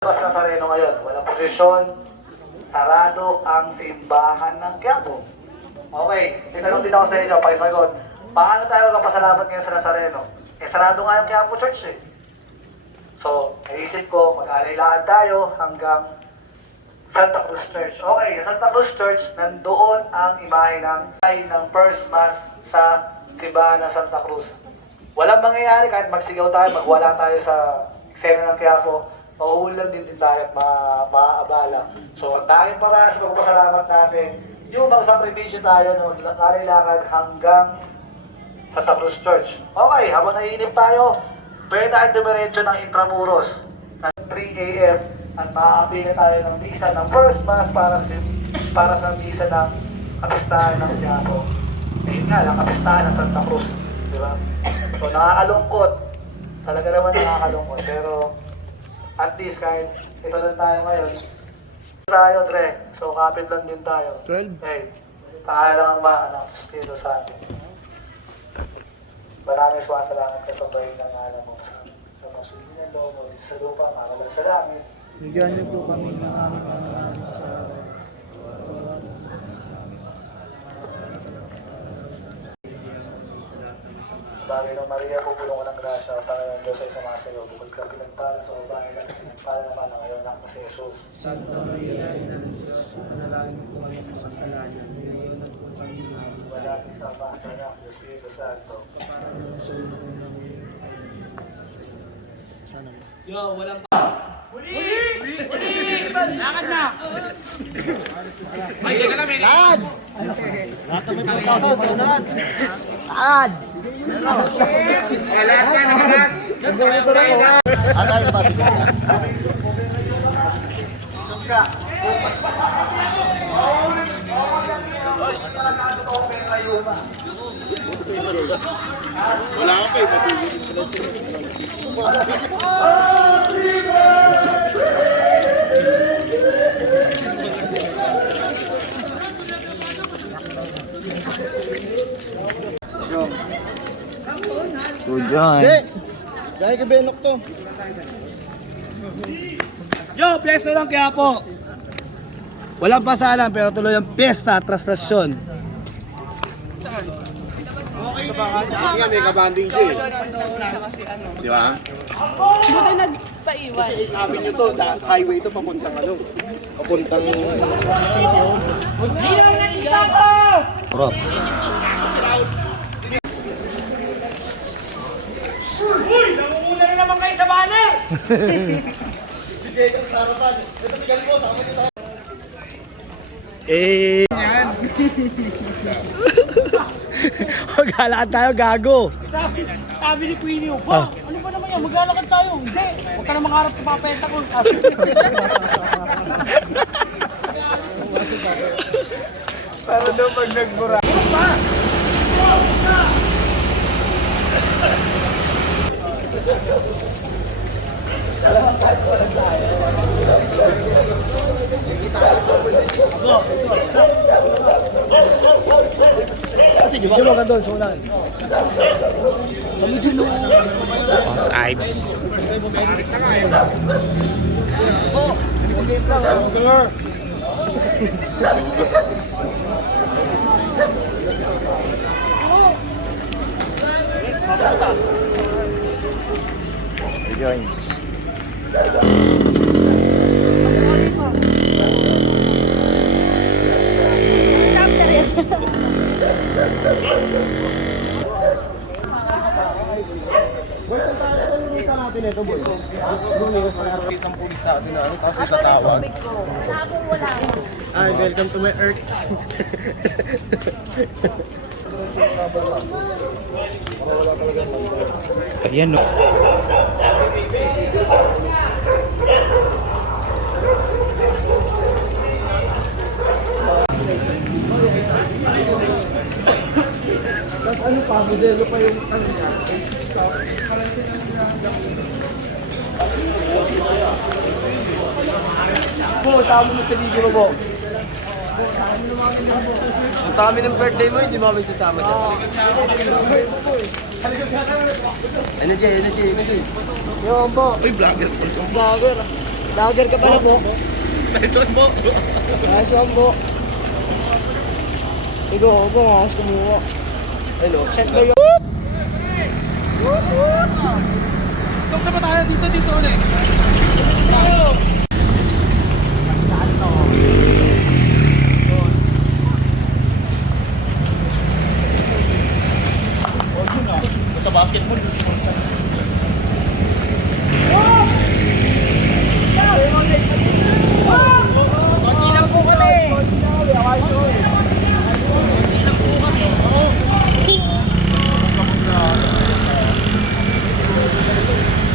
Labas ng Nazareno ngayon, walang posisyon, sarado ang simbahan ng Quiapo. Okay, tinanong din ako sa inyo, pakisagot, paano tayo magpapasalamat ngayon sa Nazareno? Sarado nga yung Quiapo Church eh. So, naisip ko, mag-alilaan tayo hanggang Santa Cruz Church. Okay, sa Santa Cruz Church, nandoon ang imahe ng First Mass sa simbahan ng Santa Cruz. Walang mangyayari kahit magsigaw tayo, magwala tayo sa eksena ng Quiapo, mauulan din tayo at maaabala. So, ang tanging para sa pagpapasalamat natin, yung mga sakripisyo tayo na maglalakad hanggang Santa Cruz Church. Okay, habang naiinip tayo, pwede tayo dumiretso ng Intramuros ng 3 a.m. at makakapili tayo ng misa ng First Mass para sa misa ng kapistahan ng Quiapo. Ayun nga lang, kapistahan ng Santa Cruz. Diba? So, nakakalungkot. Talaga naman nakakalungkot. Pero, at least kahit ito lang tayo ngayon, tayo, Dre. So, kapit lang din tayo. 12. Hey, tayo lang ang anak, Espiritu Santo. Maraming sumasalamat ka sa bahay ng alam mo. Sa masigin ng loob mo, sa lupa, makalang sa langit. Bigyan niyo po kami ng aming sa Bagay ng Maria, pupulong ko ng grasya, Panginoon Diyos ay sumasayo. Bukod ka pinagpala sa babae lang, pinagpala naman ang ngayon anak mo si Jesus. Santa Maria, Ina ng Diyos, manalangin po kami sa kasalanan. Ngayon at po kami Wala at isa pa sa anak, Diyos Espiritu Santo. sa unang namin. Sana mo. Yo, walang pa. Huli! Lakad na! Ay, teka lang, may lakad! Ad! Lahat ka, nakalas! Wala ka kayo, mabibigil sila So guys, Dahil ka benok to. yo, piyesta lang kaya po. Walang pasalan pero tuloy ang piyesta at traslasyon. Kaya may kabanding siya eh. Di ba? Buti nagpaiwan. Sabi nyo to, highway to papuntang ano? Papuntang Rob. Uy! Nangunguna na naman kayo sa banner! si Jacob sa harapan. Ito si Galbo, sama niyo sa Eh. Maglalakad tayo, gago. Sabi ni Queenie, ba? Ano ba naman yan? Maglalakad tayo. Hindi. Huwag ka na makaharap sa mga penta ko. Para daw pag nagbura. Kasi di ba ka doon sa unahan? Kami din no. Boss Ives. Oh, okay lang. Girl. Joins. Boy, saan tayo? Saan lumita natin ito, boy? Lumiwas na nakakita ang pulis sa atin na ano, tapos sa tawag. Hi, welcome to my earth. Ayan no. Ano pa, modelo pa yung ano niya? Po, tama mo sa video mo po. Ang dami ng birthday mo, hindi mo kami sasama dyan. Energy. Yo, po. Uy, vlogger po. Vlogger. Vlogger ka pala po. Nice one po. Ikaw, ako kumuha. Hello. Shot ba yun? Kung saan ba tayo? Dito ulit. Sa basketball. Konti lang po kami.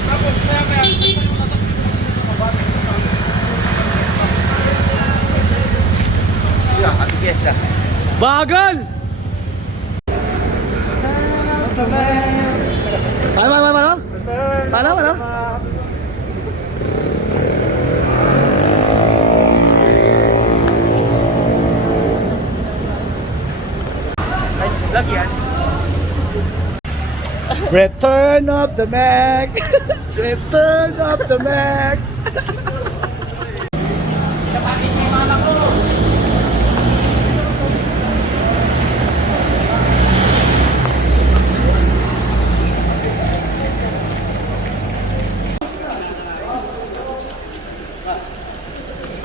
Tapos Bagal! Paano? Return of the Mac! Return of the Mac!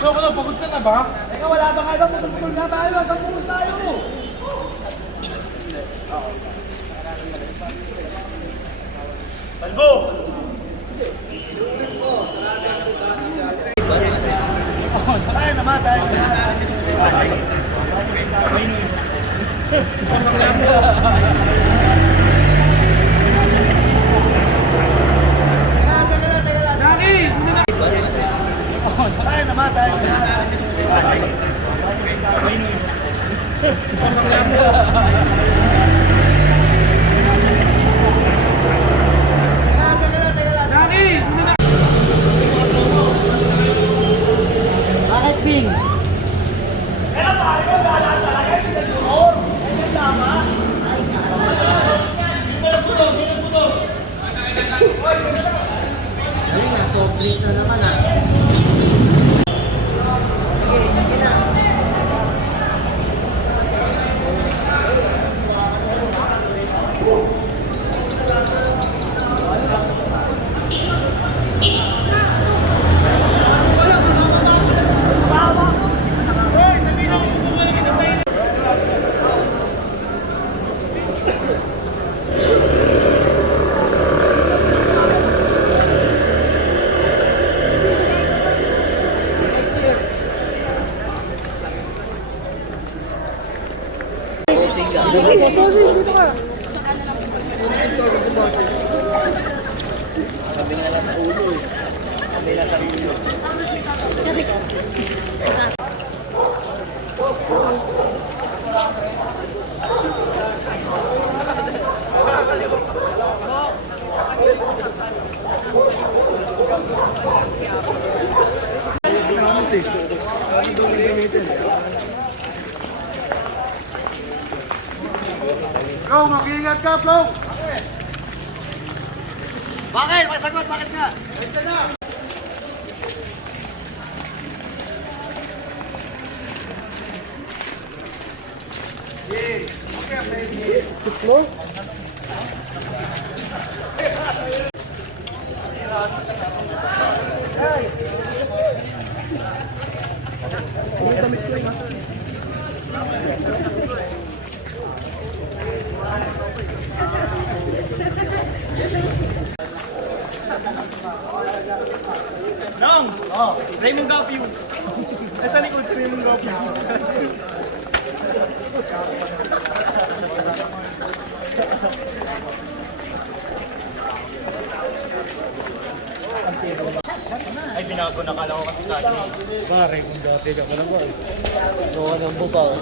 So, pagod ka na ba? Teka, wala ba kayo? Putol-putol na tayo. Sa pumus tayo. Tayo naman, tayo. Tayo naman, tayo. Bakit, Ping? Bro, mag-iingat ka, bro! Bakit? Masagot, bakit nga? Bakit na? Nong! Oh, Raymond Gapio. Nasa likod si Raymond Gapio. Ay, binago na kala ko kasi kasi. Pare, kung dati ka pa naman. Oo, ng bubaw.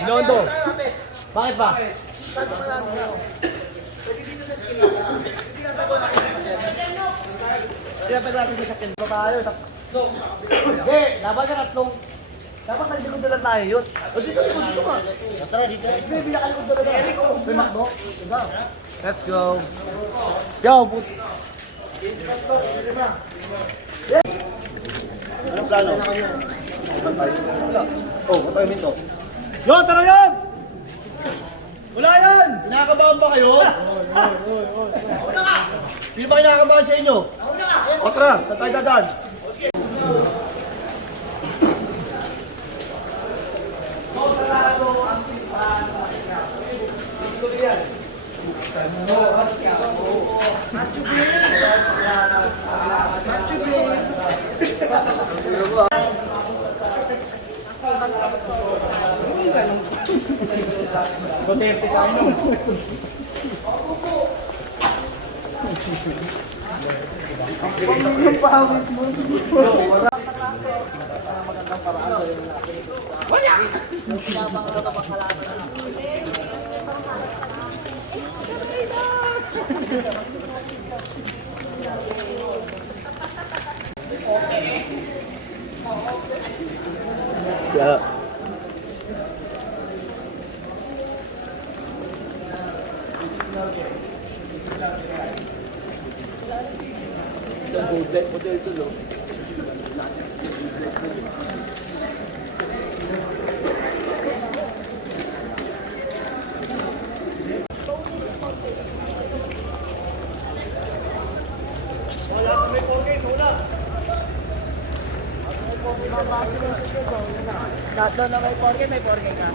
Londo. Bakit ba? Pinatag natin sa sakyan pa tayo. Hindi, laban ka tatlong. Dapat sa likod na lang tayo yun. O dito ka. Tara, dito. Hindi, binakalikod na lang. Pinak mo. Let's go. Yo, put. Anong plano? Oh, patay minto. Yo, tara yun! Wala yan! Kinakabahan ba kayo? Sino ba kinakabahan sa inyo? O tara, saan tayo dadaan? Tatlo na may porke ka.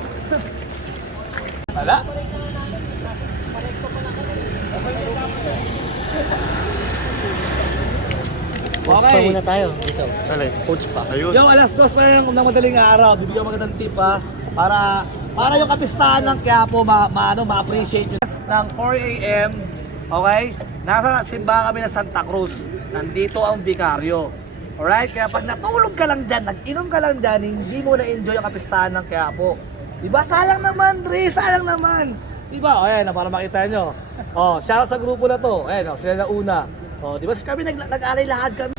Wala. Okay. muna tayo dito. Sali. Coach pa. Ayun. Yo, alas 2 pa lang ng madaling araw. Bibigyan ko magandang tip ha. Para yung kapistahan ng Quiapo ma-appreciate nyo. Ng 4 a.m. Okay? Nasa simbahan kami ng Santa Cruz. Nandito ang Vicario. Alright? Kaya pag natulog ka lang dyan, nag-inom ka lang dyan, hindi mo na-enjoy ang kapistahan ng Quiapo. Diba? Sayang naman, Dre. Sayang naman. Diba? O, ayan, para makita nyo. O, shoutout sa grupo na to. Ayan, o, sila na una. O, diba? Kami nag-alay lahat kami.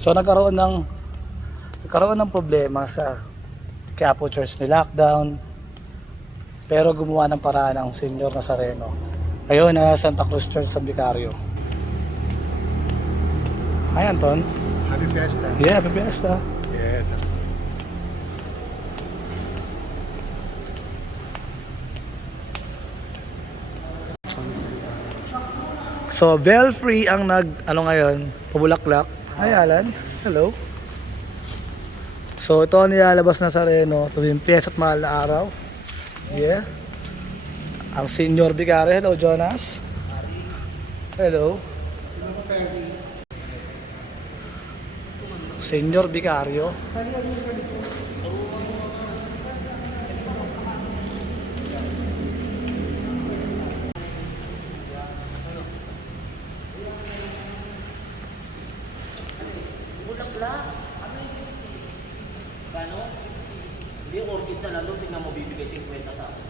So nagkaroon ng problema sa Quiapo Church ni lockdown. Pero gumawa ng paraan ang Senyor Nazareno. Ayun na Santa Cruz Church sa Vicario. Hi Anton. Happy Fiesta. Yeah, happy fiesta. Yes. So, Belfry ang ngayon, pabulaklak. Hi, Alan. Hello. So, ito ang nilalabas na Nazareno tuwing Piyesa at mahal na araw. Yeah. Ang Senyor Vicario. Hello, Jonas. Hello. Senyor Vicario. Hindi, orchid sa lalo, tingnan mo bibigay 50 sa akin.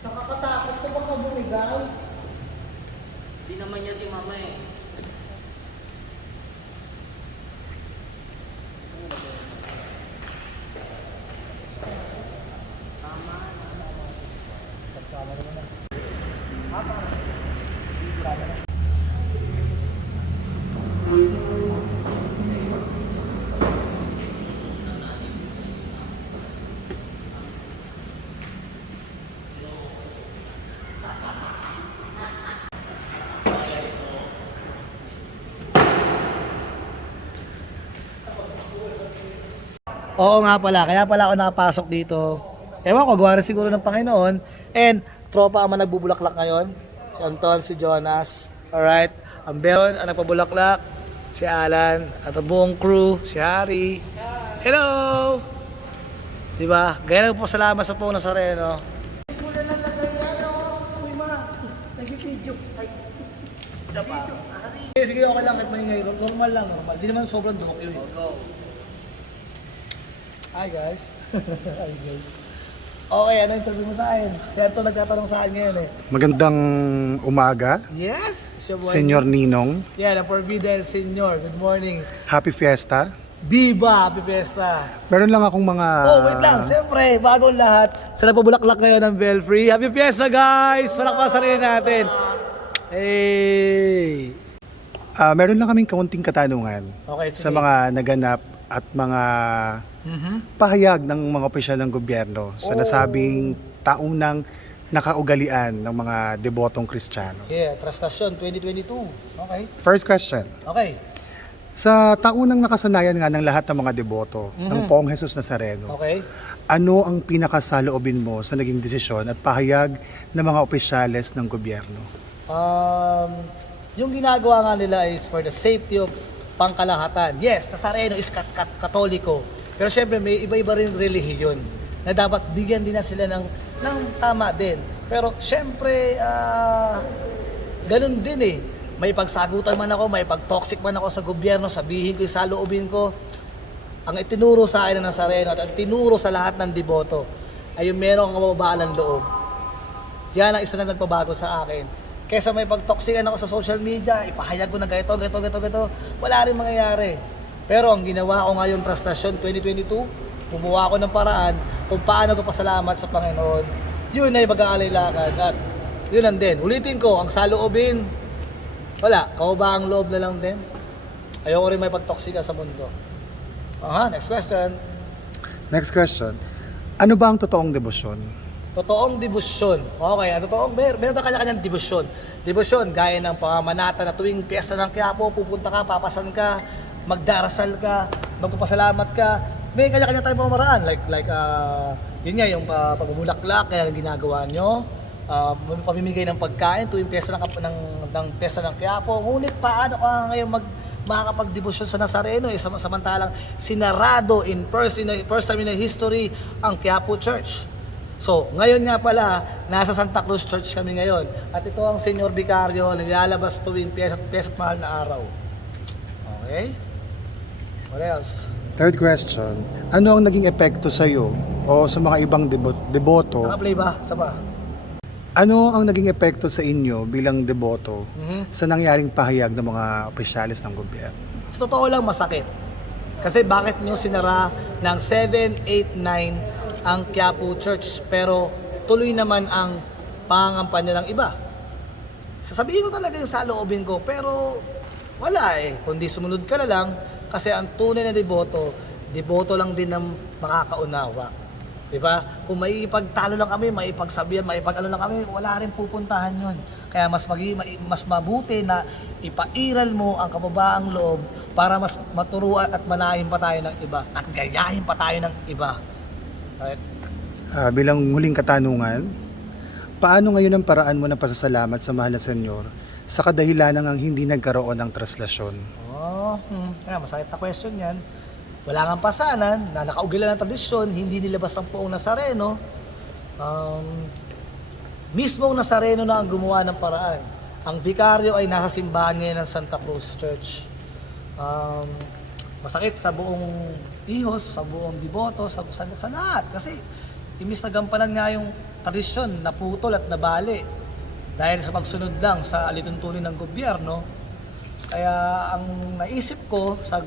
Nakakatakot ko baka bumigal. Hindi naman niya si mama eh. Oo nga pala, kaya pala ako nakapasok dito. Ewan ko, gawa rin siguro ng Panginoon. And tropa ang mga nagbubulaklak ngayon. Si Anton, si Jonas. Alright. Ang Beon, ang nagpabulaklak. Si Alan. At ang buong crew. Si Harry. Hello! Diba? Gaya po salamat sa Pong Nazareno. Sige, okay lang. Kahit maingay. Normal lang, normal. Di naman sobrang dokyo yun. Hi guys. Hi guys. Okay, ano interview mo sa akin? Sento nagtatanong sa akin ngayon eh. Magandang umaga, Yes! Siya boy. Senyor Ninong. Yeah, the Forbidden Senyor. Good morning. Happy Fiesta. Viva! Happy Fiesta! Meron lang akong mga... Oh, wait lang. Siyempre, bagong lahat. Sa napabulaklak ngayon ng Belfry. Happy Fiesta guys! Palakpakan sarili natin. Hey! meron lang kaming kaunting katanungan Okay, sige. sa mga naganap at mga pahayag ng mga opisyal ng gobyerno sa nasabing taunang nakaugalian ng mga debotong Kristiyano. Yeah, Trastasyon 2022. Okay. First question. Okay. Sa taunang nakasanayan nga ng lahat ng mga deboto ng Poong Jesus Nazareno, Okay. ano ang pinakasaloobin mo sa naging desisyon at pahayag ng mga opisyales ng gobyerno? Yung ginagawa nga nila is for the safety of pangkalahatan. Yes, Nazareno is katoliko. Pero syempre may iba-iba rin relihiyon na dapat bigyan din na sila ng tama din. Pero syempre, ganun din eh. May pagsagutan man ako, may pag-toxic man ako sa gobyerno, sabihin ko yung saloobin ko. Ang itinuro sa akin ng Nazareno at ang tinuro sa lahat ng deboto ay yung merong kababaan ng loob. Yan ang isa na nagpabago sa akin. Kesa may pag-toxican ako sa social media, ipahayag ko na ganito. Wala rin mangyayari. Pero ang ginawa ko ngayon, Trastasyon 2022, gumawa ko ng paraan kung paano papasalamat sa Panginoon. Yun ay mag-aalay-lakad. At yun lang din. Ulitin ko, ang saloobin, wala. Kababaang loob na lang din. Ayoko rin may pag-toxica sa mundo. Next question. Next question. Ano ba ang totoong debosyon? Totoong debosyon. Okay, meron na kanya-kanyang debosyon. Debosyon, gaya ng pamamanata na tuwing piyesta ng Quiapo, pupunta ka, papasan ka, magdarasal ka, magpapasalamat ka. May kanya-kanya tayong pamamaraan. Yun nga, yung pagbubulaklak, kaya ginagawa nyo. Pamimigay ng pagkain tuwing piyesta ng piyesta ng Quiapo. Ngunit paano ka ngayon makakapag-debosyon sa Nazareno? Samantalang sinarado first time in history ang Quiapo Church. So, ngayon nga pala, nasa Santa Cruz Church kami ngayon. At ito ang Senyor Vicario na nilalabas tuwing piyesta at mahal na araw. Okay? What else? Third question. Ano ang naging epekto sa iyo o sa mga ibang deboto? Naka-play ba? Sa ba? Ano ang naging epekto sa inyo bilang deboto sa nangyaring pahayag ng mga opisyalis ng gobyerno? Sa totoo lang, masakit. Kasi bakit nyo sinara ng 7, 8, 9 ang Quiapo Church pero tuloy naman ang pangangampanya ng iba? Sasabihin ko talaga yung saloobin ko pero wala eh. Kundi sumunod ka na lang kasi ang tunay na deboto lang din ng makakaunawa. Diba? Kung may ipagtalo lang kami, may ipagsabihan, may ipag-ano lang kami, wala rin pupuntahan yun. Kaya mas mabuti na ipairal mo ang kababaang loob para mas maturuan at manahin pa tayo ng iba at gayahin pa tayo ng iba. Right? Bilang huling katanungan, paano ngayon ang paraan mo ng pasasalamat sa mahal na Senyor sa kadahilan ng hindi nagkaroon ng traslasyon? Masakit na question yan. Wala nga pasanan, na nakaugilan ng tradisyon, hindi nilabas ang Poong Nazareno. Mismong Nazareno na ang gumawa ng paraan. Ang Vicario ay nasa simbahan ngayon ng Santa Cruz Church. Masakit sa buong ihos, sa buong deboto, sa lahat. Kasi imbis na gampanan nga yung tradisyon, naputol at nabali. Dahil sa pagsunod lang sa alituntunin ng gobyerno. Kaya ang naisip ko sa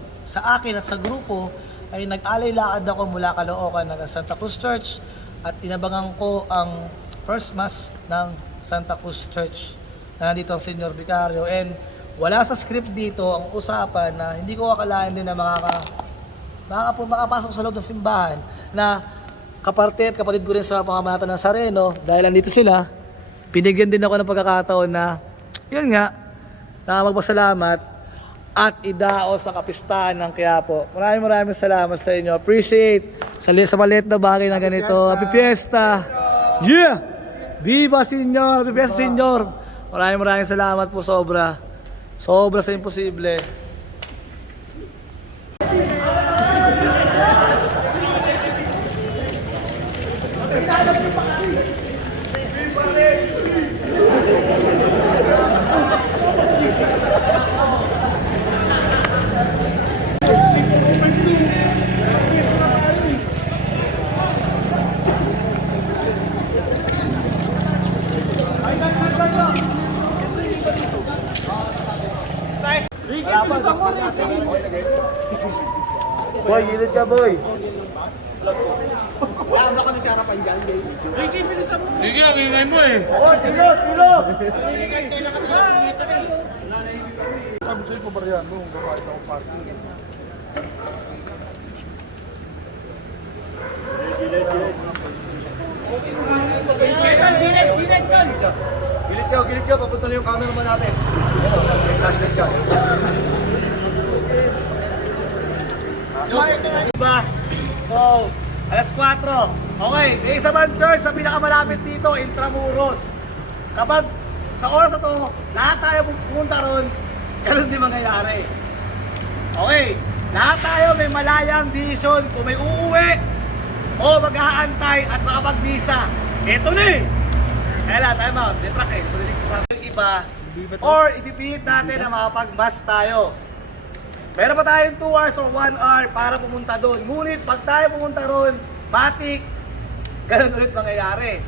akin at sa grupo ay nag-alay-lakad ako mula Caloocan ng Santa Cruz Church at inabangan ko ang first mass ng Santa Cruz Church na nandito ang Senior Vicario. And wala sa script dito ang usapan na hindi ko akalain din na makapasok sa loob ng simbahan na kaparte at kapatid ko rin sa pamamagitan ng Sareno. Dahil nandito sila, binigyan din ako ng pagkakataon na, yun nga, na magpasalamat at idao sa kapistahan ng Quiapo. Maraming salamat sa inyo. Appreciate sa maliit na bagay na ganito. Happy Fiesta! Yeah! Viva Senyor! Happy Fiesta Senyor! Maraming salamat po sobra. Sobra sa imposible. Boy, gilid ka boy. Ricky, bilisan mo. Ricky, ang ingay mo eh. Oh, tilos! Sabi sa'yo pa ba yan? Nung babae na akong party. Gilid ka. Papunta na yung cameraman natin. Flashlight ka. Diba? So, alas 4. Okay, may isa man church sa pinakamalapit dito, Intramuros. Kapag sa oras na to, lahat tayo pupunta ron, ganun din mangyayari. Okay, lahat tayo may malayang desisyon kung may uuwi o mag-aantay at makapag-misa. Ito na eh! Kaya lang, time out. May truck eh. Pwede sa yung iba. Or ipipilit natin na makapag-mass tayo. Meron pa tayong 2 hours or 1 hour para pumunta doon. Ngunit pag tayo pumunta roon, matik, ganun ulit mangyayari.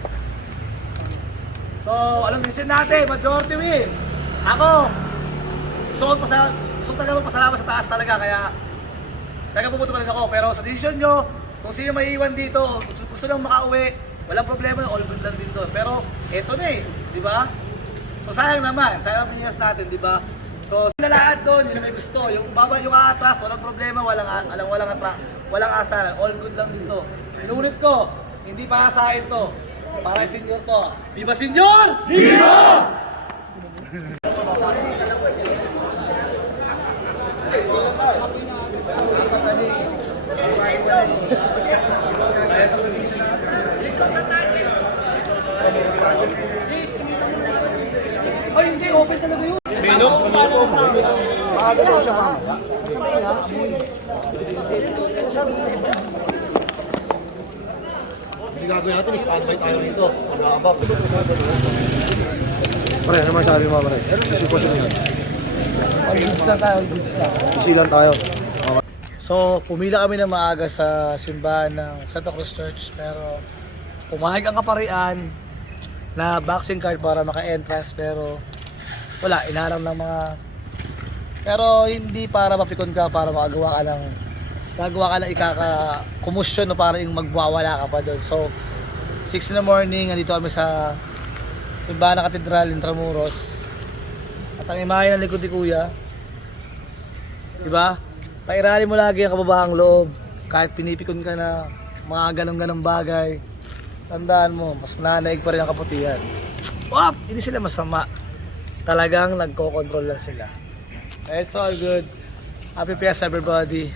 So, anong decision natin? Majority win. Ako, gusto talaga magpasalamat sa taas talaga, kaya pumunta pa rin ako. Pero sa decision nyo, kung sino may iwan dito, gusto nang makauwi, walang problema, all good lang din doon. Pero, eto na eh, di ba? So, sayang ang Pilipinas natin, di ba? So, lahat doon, yun na may gusto. Yung atras, walang problema, walang asalan. All good lang din to. Inulit ko, hindi pa asahin to. Para sa senyor to. Viva Senyor! Viva! Ay, hindi, open talaga yun. Maaga daw siya, ma'am. Hindi gagawin natin, standby tayo rito. Mag-aabang. Pare, ano masabi mo, pare? Sitwasyon yan. Easy lang tayo. So, pumila kami ng maaga sa simbahan ng Santa Cruz Church, pero pumayag ang kaparian na vaccine card para maka-entrance, pero wala, inaram ng mga, pero hindi para mapikon ka, para makagawa ka ng ikaka-kumusyon o para yung magwawala ka pa doon. So, 6 in the morning, nandito kami sa simbahan ng Katedral Intramuros. At ang imahe ng likod ni Kuya, diba? Pairali mo lagi ang kababahang loob. Kahit pinipikon ka na mga ganong-ganong bagay, tandaan mo, mas nananaig pa rin ang kaputihan. Wap! Hindi sila masama. Talagang nagko-control lang sila. It's all good. Happy Fiesta everybody.